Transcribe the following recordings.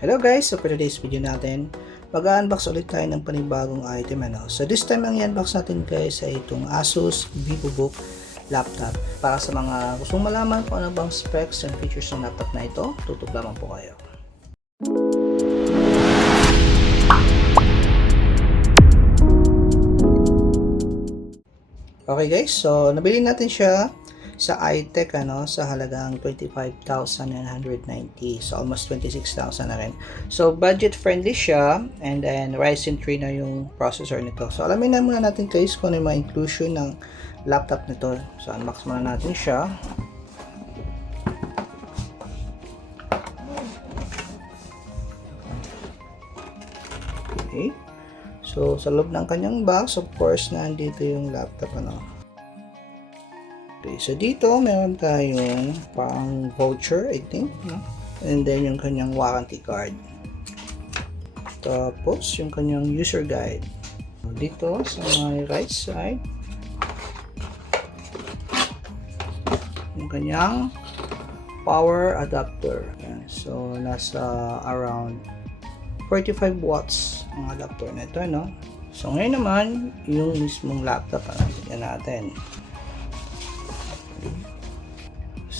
Hello guys! So for today's video natin, mag-unbox ulit tayo ng panibagong item. So this time ang i-unbox natin guys ay itong Asus VivoBook laptop. Para sa mga gustong malaman kung ano bang specs and features ng laptop na ito, tutok lamang po kayo. Okay guys, so nabili natin siya sa iTech sa halagang 25,990, so almost 26,000 na rin. So budget friendly siya, and then Ryzen 3 na yung processor nito. So alamin na muna natin guys kung ano yung mga inclusion ng laptop nito. So unbox muna natin siya. Okay, so sa loob ng kanyang box, of course, nandito yung laptop Okay, so dito meron tayong pang voucher, I think, and then yung kanyang warranty card. Tapos yung kanyang user guide. Dito sa my right side, yung kanyang power adapter. Yan. So nasa around 45 watts ang adapter na ito, So ngayon naman, yung mismong laptop, tingnan natin.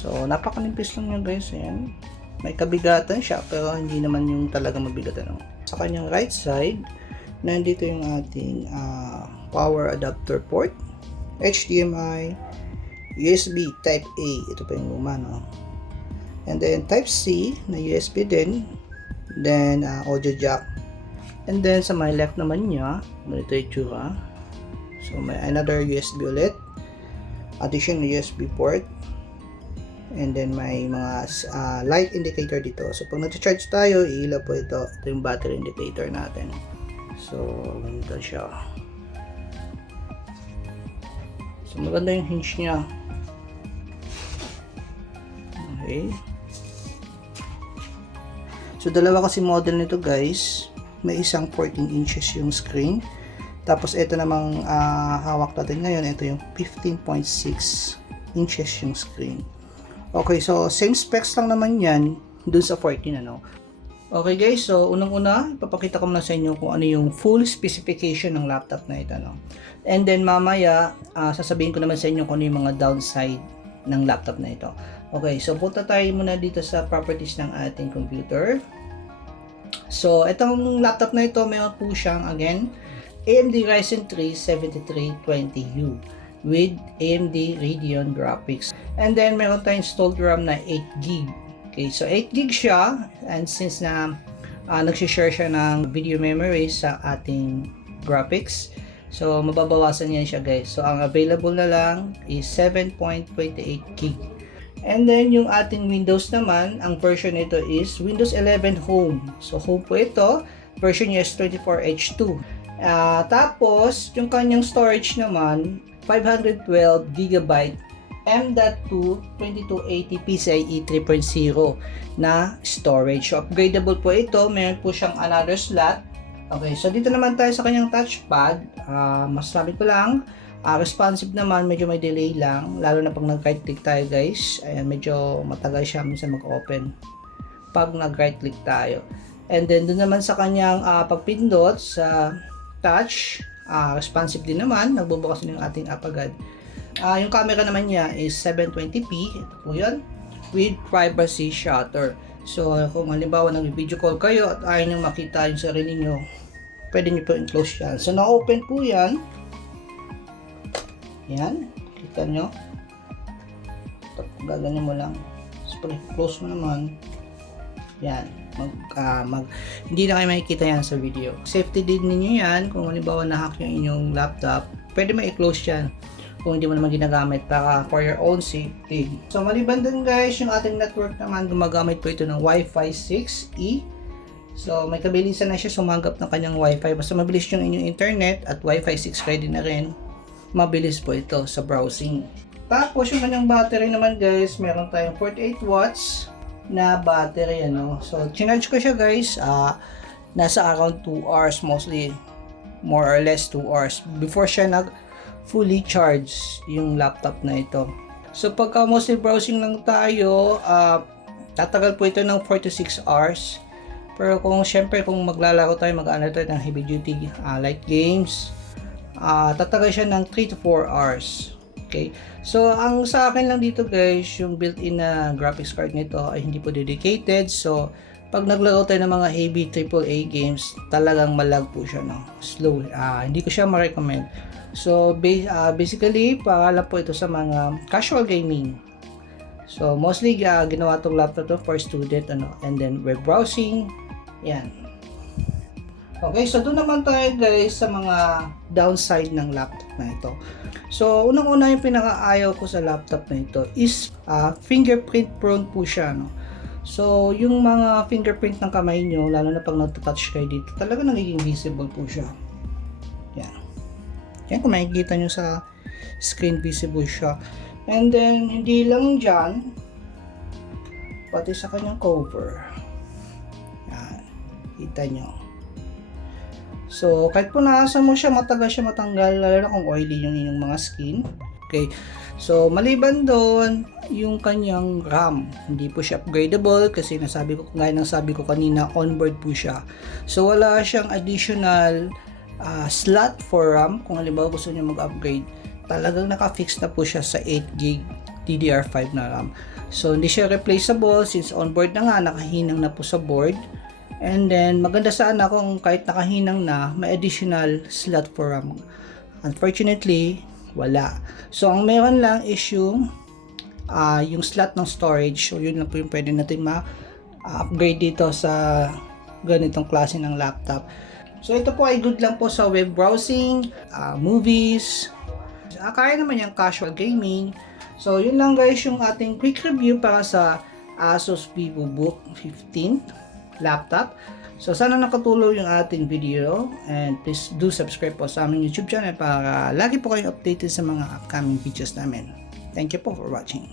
So, napakalimpis lang niya guys. Ayan. May kabigatan siya, pero hindi naman yung talaga mabigat. Sa kanyang right side, nandito yung ating power adapter port, HDMI, USB Type A. Ito pa yung luma, And then Type C na USB din. Then, audio jack. And then, sa my left naman niya, ganito yung tsura. So, may another USB ulit. Additional USB port. And then may mga light indicator dito. So pag nag-charge tayo, iilaw po ito. Ito yung battery indicator natin. So ganito siya. So maganda yung hinge niya. Okay. So dalawa kasi model nito guys. May isang 14 inches yung screen. Tapos ito namang hawak natin ngayon. Ito yung 15.6 inches yung screen. Okay, so same specs lang naman yan dun sa 14, Okay guys, so unang-una, ipapakita ko muna sa inyo kung ano yung full specification ng laptop na ito, And then mamaya, sasabihin ko naman sa inyo kung ano yung mga downside ng laptop na ito. Okay, so punta tayo muna dito sa properties ng ating computer. So, itong laptop na ito, mayroon po siyang, again, AMD Ryzen 3 7320U. With AMD Radeon graphics. And then meron tayong installed RAM na 8GB. Okay, so 8GB siya, and since na nag-share siya ng video memory sa ating graphics, so mababawasan yan siya guys. So ang available na lang is 7.28GB. And then yung ating Windows naman, ang version nito is Windows 11 Home. So Home po ito, version niya is 24H2. Tapos yung kanyang storage naman, 512GB M.2 2280 PCIe 3.0 na storage. So upgradable po ito. Meron po siyang another slot. Okay, so dito naman tayo sa kanyang touchpad. Masasabi ko lang, responsive naman, medyo may delay lang. Lalo na pag nag-right click tayo guys. Ayan, medyo matagal siya minsan mag-open pag nag-right click tayo. And then doon naman sa kanyang pagpindot sa touch, responsive din naman, nagbubukas din yung ating app agad. Yung camera naman niya is 720p, ito po yun, with privacy shutter. So kung halimbawa nag-video call kayo at ayaw nyo makita yung sarili nyo, pwede nyo po i-close yan. So na-open po yan. Yan, kita nyo. Gaganyan mo lang. So pag close mo naman, yan. Hindi na kayo makikita yan sa video. Safety din ninyo yan. Kung halimbawa na-hack yung inyong laptop, pwede mo i-close yan kung hindi mo naman ginagamit para for your own safety. So maliban dun guys, yung ating network naman, gumagamit po ito ng Wi-Fi 6E. So may kabilisan na siya sumanggap ng kanyang Wi-Fi. Basta mabilis yung inyong internet at Wi-Fi 6 ready na rin, mabilis po ito sa browsing. Tapos yung kanyang battery naman guys, meron tayong 48 watts na battery, So chinarge ko siya guys, nasa around 2 hours, mostly more or less 2 hours before siya nag fully charge yung laptop na ito. So pagka mostly browsing lang tayo, tatagal po ito ng 4 to 6 hours Pero kung syempre kung maglalaro tayo, mag-ano tayo ng heavy duty light games, tatagal siya ng 3 to 4 hours. Okay, so ang sa akin lang dito guys, yung built-in na graphics card nito ay hindi po dedicated. So pag naglaro tayo ng mga heavy AAA games, talagang malag po siya, no? Slow. Hindi ko siya ma-recommend. So basically, para lang po ito sa mga casual gaming. So mostly ginawa tong laptop to for student, ano, and then web browsing. Yan. Okay, so doon naman tayo guys sa mga downside ng laptop na ito. So unang-una yung pinakaayaw ko sa laptop na ito is fingerprint prone po siya, no? So yung mga fingerprint ng kamay nyo, lalo na pag nagtatouch kayo dito, talaga nagiging visible po siya. Yan. Yan, kung makikita nyo sa screen, visible siya. And then hindi lang dyan, pati sa kanyang cover. Yan. Kita nyo. So, kahit po nasa mo siya, matagal siya matanggal, lalo na kung oily yung inyong mga skin. Okay. So, maliban doon, yung kanyang RAM, hindi po siya upgradable kasi gaya ng sabi ko kanina, onboard po siya. So, wala siyang additional slot for RAM. Kung halimbawa gusto niyo mag-upgrade, talagang naka-fix na po siya sa 8GB DDR5 na RAM. So, hindi siya replaceable since onboard na nga, nakahinang na po sa board. And then, maganda sana kung kahit nakahinang na, may additional slot for RAM. Unfortunately, wala. So, ang meron lang is yung slot ng storage. So, yun lang po yung pwede natin ma-upgrade dito sa ganitong klase ng laptop. So, ito po ay good lang po sa web browsing, movies. Kaya naman yung casual gaming. So, yun lang guys yung ating quick review para sa Asus VivoBook 15 laptop. So sana nakatulong yung ating video, and please do subscribe po sa aming YouTube channel para lagi po kayong updated sa mga upcoming videos namin. Thank you po for watching.